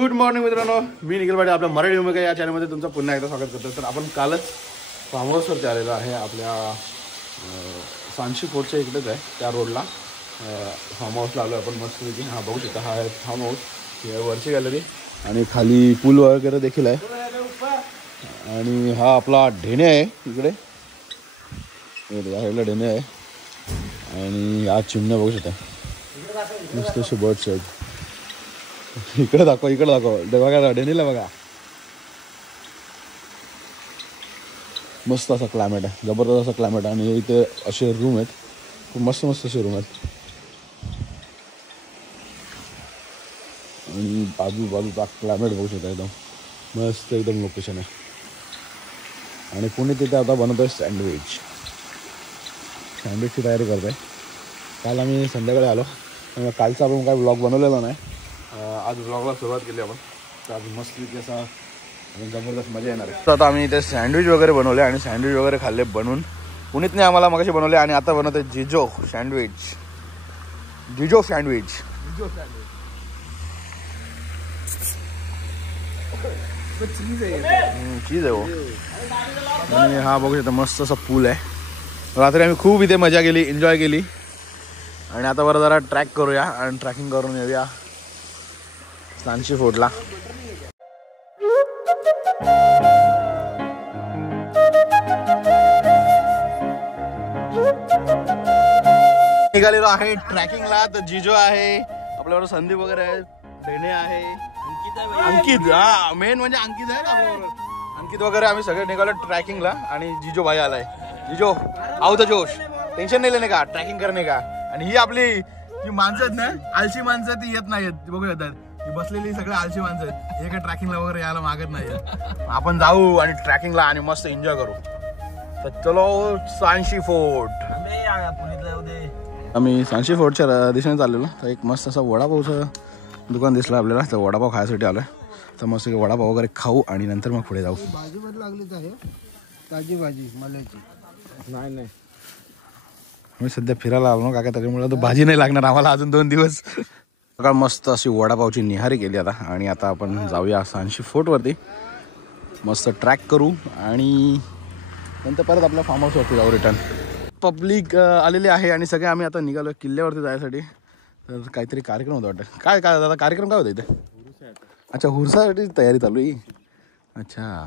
Good morning मित्रांनो, मी निखिल पाटील आपल्या मराठी भूमिका या चॅनलमध्ये तुमचं पुन्हा एकदा स्वागत करतो. तर आपण कालच फार्म हाऊसवरती आलेलो आहे. आपल्या सांशी फोर्टच्या इकडेच आहे, त्या रोडला फार्म हाऊसला आलो आपण मस्तपैकी. हा बघू शकता, हा आहे फार्म हाऊस, ही आहे वरची गॅलरी आणि खाली पूल वगैरे देखील आहे. आणि हा आपला ढेणे आहे इकडे, या साईडला ढेणे आहे आणि या चिमण्या बघू शकता मस्त असे बर्ड्स आहेत. इकडे दाखव, इकडे दाखव, बघा ढेणीला बघा. मस्त असा क्लायमेट आहे, जबरदस्त असा क्लायमेट आहे. आणि इथे असे रूम आहेत, खूप मस्त मस्त असे रूम आहेत. आणि बाजूचा क्लायमेट बघू शकता, एकदम मस्त एकदम लोकेशन आहे. आणि पुणे तिथे आता बनवतोय सँडविचची तयारी करत आहे. काल आम्ही संध्याकाळी आलो, त्यामुळे कालचा आपण काय ब्लॉग बनवलेला नाही. आज ब्लॉगला सुरुवात केली आपण. तर आज मस्तपैकी असा जबरदस्त मजा येणार आहे. तर आता आम्ही इथे सँडविच वगैरे बनवले आणि सँडविच वगैरे खाल्ले बनवून. पुनीतने आम्हाला मगाशी बनवले आणि आता बनवते जिजो सँडविच. चीज आहे हो. आणि हा बघू शकता मस्त असा पूल आहे. रात्री आम्ही खूप इथे मजा केली, एन्जॉय केली. आणि आता बरं जरा ट्रॅक करूया आणि ट्रॅकिंग करून येऊया सांशी फोर्टला. निघालेलो आहे ट्रॅकिंगला. तर जिजो आहे आपल्याबरोबर, संदीप वगैरे आहे, ढेणे आहे, अंकित. हा मेन म्हणजे अंकित आहे ना आपल्याबरोबर. अंकित वगैरे आम्ही सगळे निघालो ट्रॅकिंगला. आणि जिजो भाई आलाय. जिजो आऊ द जोश, टेन्शन नाही लेने का, ट्रॅकिंग करणे का. आणि ही आपली जी माणसं आहेत ना, आळशी माणसं, ती येत नाहीत. बघू येतात ही बसलेली सगळे आळशी माणसं आहेत. हे काय ट्रॅकिंगला वगैरे यायला मागत नाही. आपण जाऊ आणि ट्रॅकिंगला आणि मस्त एन्जॉय करू. तर चलो सांशी फोर्ट. आम्ही सांशी फोर्टच्या दिशेने चाललेलो. तर एक मस्त असा वडापावचं दुकान दिसलं आपल्याला. तर वडापाव खायसाठी आलोय. तर मस्त वडापाव वगैरे खाऊ आणि नंतर मग पुढे जाऊ. भाजी मध्ये लागलीच आहे, ताजी भाजी मल्याची. नाही मी सध्या फिरायला आलो ना काका, त्याच्यामुळे तर भाजी नाही लागणार आम्हाला अजून 2 दिवस. सकाळ मस्त अशी वडापावची निहारी केली आता. आणि आता आपण जाऊया सांशी फोर्टवरती, मस्त ट्रॅक करू आणि नंतर परत आपल्या फार्म हाऊसवरती जाऊ रिटर्न. पब्लिक आलेली आहे आणि सगळे आम्ही आता निघालो किल्ल्यावरती जायसाठी. तर काहीतरी कार्यक्रम होता वाटतं. काय काय दादा कार्यक्रम काय होता इथे? अच्छा, हुरसासाठी तयारी चालू आहे. अच्छा,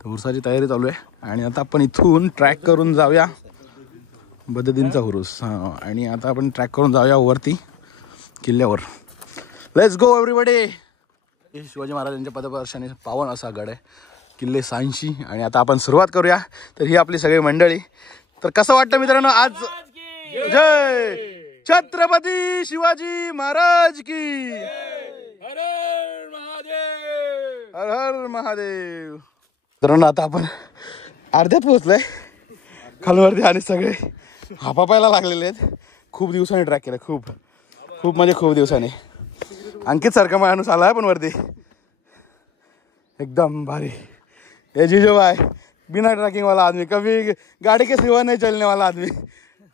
तर हुरसाची तयारी चालू आहे. आणि आता आपण इथून ट्रॅक करून जाऊया बददीनचा हुरूस. हां, आणि आता आपण ट्रॅक करून जाऊया वरती किल्ल्यावर. Let's go everybody. शिवाजी महाराजांच्या पदस्पर्शाने पावन असा गड आहे किल्ले सांशी. आणि आता आपण सुरुवात करूया. तर ही आपली सगळी मंडळी. तर कसं वाटतं मित्रांनो आज? जय छत्रपती शिवाजी महाराज की. हर हर महादेव. मित्रांनो आता आपण अर्ध्यात पोहोचलोय खालवरती आणि सगळे हापापायला लागलेले आहेत. खूप दिवसांनी ट्रॅक केलं, खूप म्हणजे खूप दिवसांनी. अंकित सारखा माणूस आला आहे पण वरती, एकदम भारी. ये जीजो भाई, बिना ट्रैकिंग वाला आदमी, कभी गाड़ी के सिवा नहीं चलने वाला आदमी,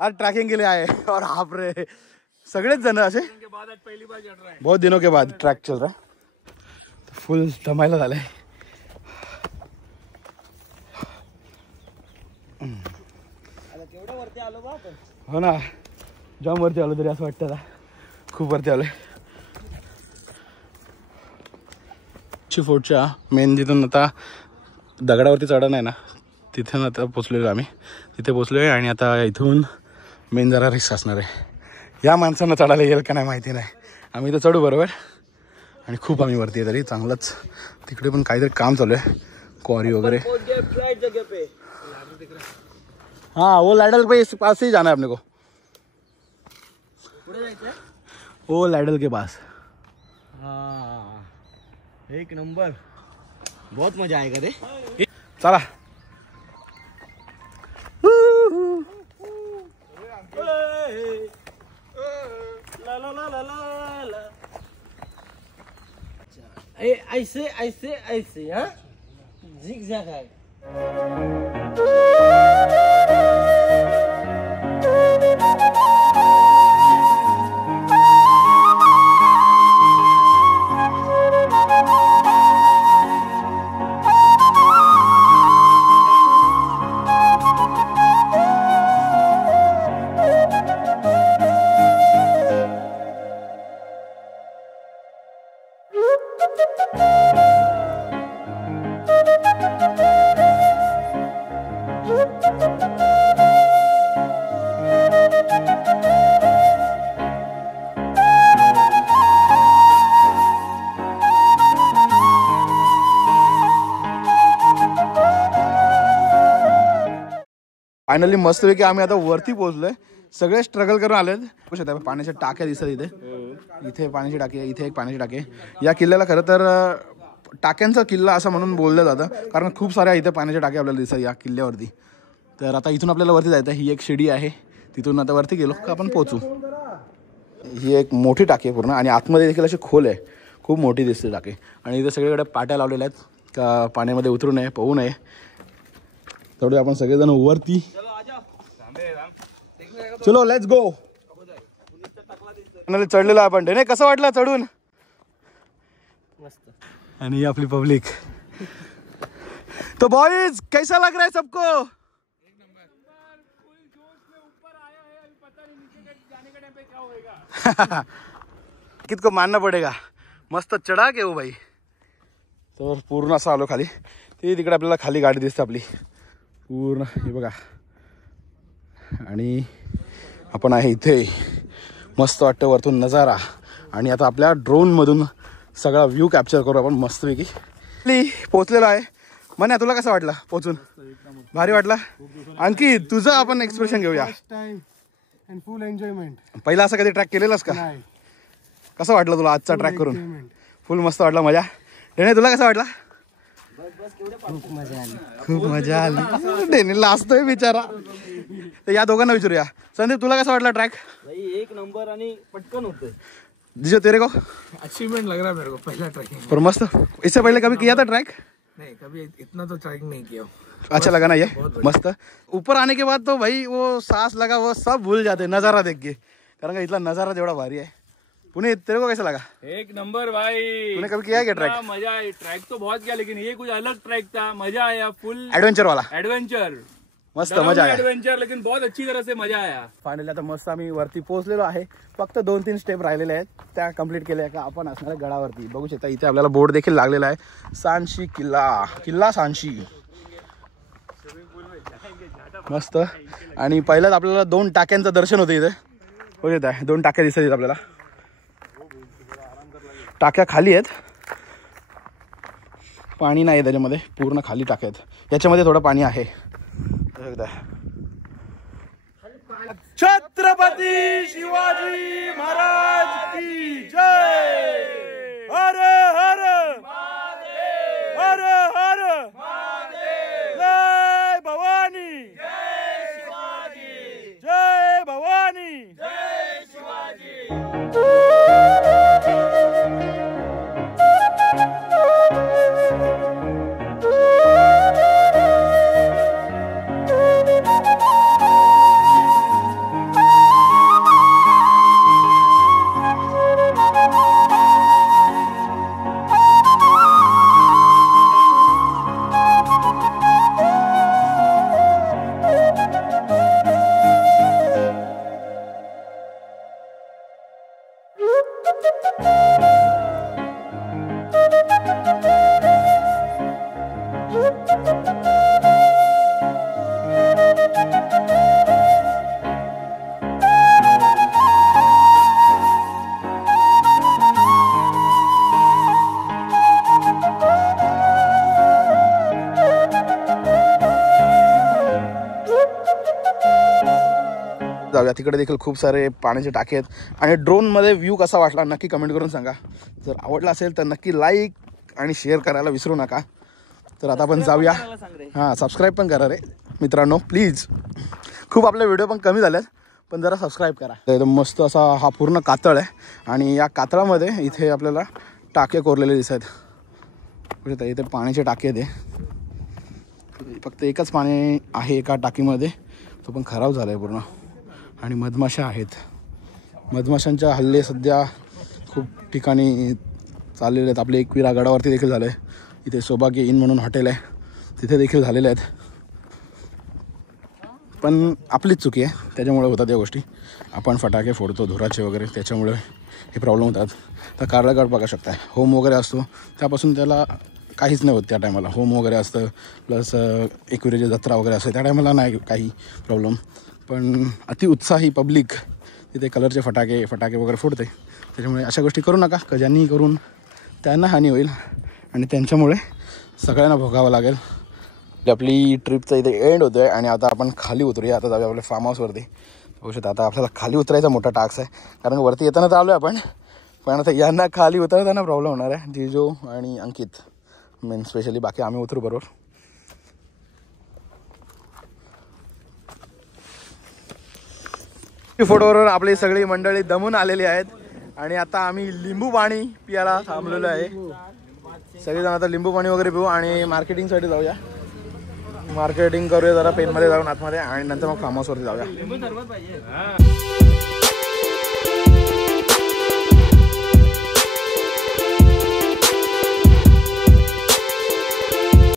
आज ट्रैकिंग के लिए आए. और आप रे सगळेच जण असे बहुत दिनों के बाद ट्रैक चल रहा. फुल दमायला झालंय. हो ना, जाम वरती आलो तरी असं वाटतं. खूप वरती आलोय. फोर्टच्या मेन जिथून आता दगडावरती चढण आहे ना, तिथून आता पोचलेलो आम्ही. तिथे पोचलो आहे आणि आता इथून मेन जरा रिस्क असणार आहे. या माणसांना चढायला येईल का नाही माहिती नाही. आम्ही इथं चढू बरोबर. आणि खूप आम्ही वरती आहे तरी चांगलंच. तिकडे पण काहीतरी काम चालू आहे, क्वारी वगैरे. हाँ, वो लैडल पे इस पास से ही जाना है अपने को. वो लैडल के पास. हाँ, एक नंबर, बहुत मजा आएगा रे. चला. ऐसे ऐसे ऐसे हाँ, zigzag है. फायनली मस्तपैकी आम्ही आता वरती पोहोचलोय. सगळे स्ट्रगल करून आलेत. बघू शकता पाण्याच्या टाक्या दिसतात इथे. इथे पाण्याची टाकी आहे, इथे एक पाण्याची टाकी आहे. या किल्ल्याला खरं तर टाक्यांचा किल्ला असं म्हणून बोललं जातं, कारण खूप साऱ्या इथे पाण्याच्या टाक्या आपल्याला दिसतात या किल्ल्यावरती. तर आता इथून आपल्याला वरती जायचं. ही एक शिडी आहे, तिथून आता वरती गेलो का आपण पोहोचू. ही एक मोठी टाकी आहे पूर्ण आणि आतमध्ये देखील अशी खोल आहे, खूप मोठी दिसते टाकी. आणि इथे सगळीकडे पाट्या लावलेल्या आहेत का पाण्यामध्ये उतरू नये, पोहू नये. तेवढे आपण सगळेजण वरती. चलो लेट्स गो. चढलेलो आपण. नाही कसं वाटलं चढून. आणि ही आपली पब्लिक. तो बॉयज कैसा लग रहा है सबको. कितको मानना पडेगा. मस्त चढा के हो भाई. तर पूर्ण असं आलो खाली. ते तिकडे आपल्याला खाली गाडी दिसते आपली पूर्ण, हे बघा. आणि आपण आहे इथे. मस्त वाटतं वरतून नजारा. आणि आता आपल्या ड्रोनमधून सगळा व्ह्यू कॅप्चर करू आपण मस्तपैकी. पोचलेलो आहे. मन्या तुला कसं वाटलं पोचून. भारी वाटला. आणखी तुझं आपण एक्सप्रेशन घेऊया. फुल एन्जॉयमेंट. पहिला असं कधी ट्रॅक केलेलास का. कसं वाटलं तुला आजचा ट्रॅक करून. फुल मस्त वाटला. मजा. डेने तुला कसं वाटला. खूप मजा आली. खूप मजा आली. डेनीला असतोय बिचारा. तर या दोघांना विचारूया. संदीप तुला कसं वाटला ट्रॅक. एक नंबर आणि पटकन होतं. जिजो तेरे को अचीवमेंट लग रहा है मेरे को पहला ट्रैकिंग. पर मस्त. इससे पहले कभी किया था ट्रैक. नहीं कभी इतना तो ट्रैकिंग नहीं किया. अच्छा लगा ना ये मस्त. ऊपर आने के बाद तो भाई वो सांस लगा वो सब भूल जाते नज़ारा देख के, कारण का इतना नज़ारा जेवढा भारी है. पुणे तेरे को कैसा लगा. एक नंबर भाई. तूने कभी किया है क्या ट्रैक. मजा आया. ट्रैक तो बहुत किया लेकिन ये कुछ अलग ट्रैक था. मजा आया. फुल एडवेंचर वाला. एडवेंचर. मस्त मजा आया. एडवेंचर लेकिन बहुत अच्छी तरह से मजा आया. फायनली आता मस्त आम्ही वरती पोहोचलेलो आहे. फक्त 2-3 स्टेप राहिलेले आहेत, त्या कंप्लीट केल्या का आपण असणार गडावरती. बघू शकता इथे आपल्याला बोर्ड देखील लागलेला आहे. सांशी किल्ला सांशी. मस्त. आणि पहिलाच आपल्याला 2 टाक्यांचं दर्शन होतं इथे. बघू शकता 2 टाक्या दिसत आहेत आपल्याला. टाक्या खाली आहेत, पाणी नाही त्याच्यामध्ये. पूर्ण खाली टाक्या आहेत. याच्यामध्ये थोडं पाणी आहे. छत्रपती शिवाजी महाराज की जय. हर हर हर हर जय भवानी. जय भवानी. जाऊया. तिकडे देखील खूप सारे पाण्याचे टाके आहेत. आणि ड्रोनमध्ये व्ह्यू कसा वाटला नक्की कमेंट करून सांगा. जर आवडला असेल तर नक्की लाईक आणि शेअर करायला विसरू नका. तर आता आपण जाऊया. हां सबस्क्राईब पण करा रे मित्रांनो प्लीज. खूप आपले व्हिडिओ पण कमी झालेत, पण जरा सबस्क्राईब करा. एकदम मस्त असा हा पूर्ण कातळ आहे. आणि या कातळामध्ये इथे आपल्याला टाके कोरलेले दिसत आहेत. इथे पाण्याचे टाके ते फक्त एकच पाणी आहे एका टाकीमध्ये, तो पण खराब झाला आहे पूर्ण. आणि मधमाशा आहेत. मधमाशांच्या हल्ले सध्या खूप ठिकाणी चाललेले आहेत. आपले एकविरा गडावरती देखील झालं आहे. इथे सौभाग्य इन म्हणून हॉटेल आहे, तिथे देखील झालेले आहेत. पण आपलीच चुकी आहे, त्याच्यामुळे होतात या गोष्टी. आपण फटाके फोडतो धुराचे वगैरे, त्याच्यामुळे हे प्रॉब्लेम होतात. तर कारलागड बघा शकताय, होम वगैरे असतो त्यापासून त्याला काहीच नाही होत. त्या टायमाला होम वगैरे असतं, प्लस एकविरेची जत्रा वगैरे असते, त्या टायमाला नाही काही प्रॉब्लेम. पण अतिउत्साही पब्लिक तिथे कलरचे फटाके वगैरे फोडते. त्याच्यामुळे अशा गोष्टी करू नका, का ज्यांनी करून त्यांना हानी होईल आणि त्यांच्यामुळे सगळ्यांना भोगावं लागेल. आपली ट्रिपचा इथे एंड होतोय आणि आता आपण खाली उतरूया. आता जाऊया आपल्या फार्म हाऊसवरती. बघू शकता आता आपल्याला खाली उतरायचा मोठा टास्क आहे, कारण वरती येताना तर आलोय आपण, पण आता यांना खाली उतरताना प्रॉब्लेम होणार आहे. जिजो आणि अंकित मेन स्पेशली, बाकी आम्ही उतरू बरोबर. फोटोवर आपली सगळी मंडळी दमून आलेली आहेत आणि आता आम्ही लिंबू पाणी पियाला थांबलेलो आहे. सगळेजण आता लिंबू पाणी वगैरे पिऊ आणि मार्केटिंगसाठी जाऊया. मार्केटिंग करूया जरा पेनमध्ये जाऊन आतमध्ये आणि नंतर मग फार्म हाऊसवरती जाऊया.